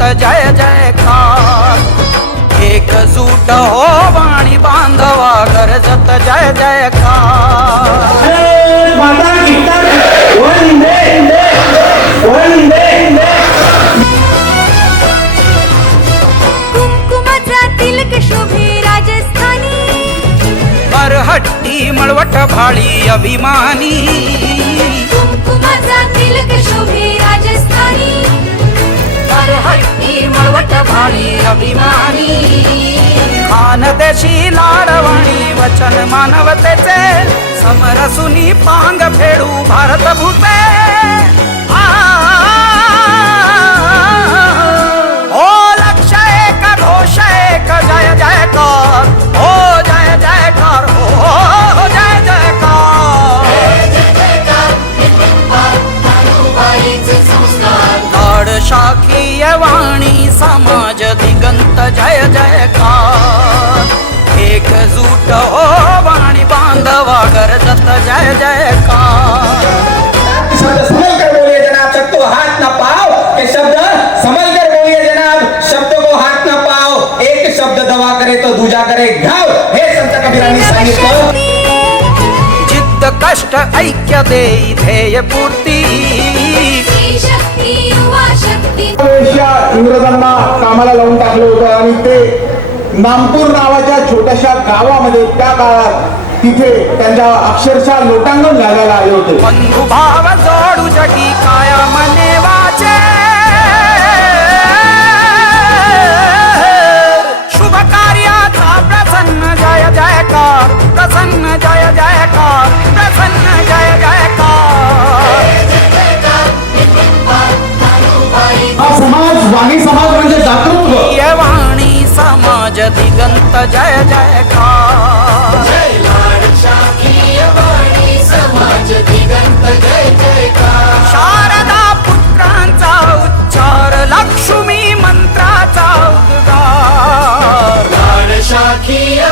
दिगंत जय जयकार एकजूट हो वाणी बांधवा गरजत जय वंदे। कुंकुमाचा तिलक शोभे राजस्थानी। मरहट्टी मळवट भाळी अभिमानी। कुंकुमाचा तिलक शोभे राजस्थानी। मरहट्टी मळवट भाळी अभिमानी. खानदेशी लाडवाणी वचन मानवतेचे. समरसुनी पांग फेडू भारत भूते शाखीय वाणी समाज दिगंत जय जयकार एकजूट हो वाणी बांधवा गरजत जय जयकार शब्द संभल कर बोलिए जनाब शब्द को हाथ ना पाओ। के शब्द संभल कर बोलिए जनाब शब्द को हाथ ना पाओ। एक शब्द दवा करे तो दूजा करे घाव। हे संत कबीरांनी सांगितलं जिद्द कष्ट ऐक्य देई ध्येय पूर्ती। इंग्रजांना कामाला लावून टाकलं होतं आणि ते नामपूर नावाच्या छोट्याशा गावामध्ये त्या काळात तिथे त्यांच्या अक्षरशः लोटांगण घालायला आले होते. शुभ कार्याचा प्रसन्न जय जयकार प्रसन्न जय जयकार प्रसन्न जय जयकार. वाणी समाज म्हणजे जागृत्व ये वाणी समाज दिगंत जय जयकार. शारदा पुत्रांचा उच्चार लक्ष्मी मंत्राचा उद्गार. शाखीय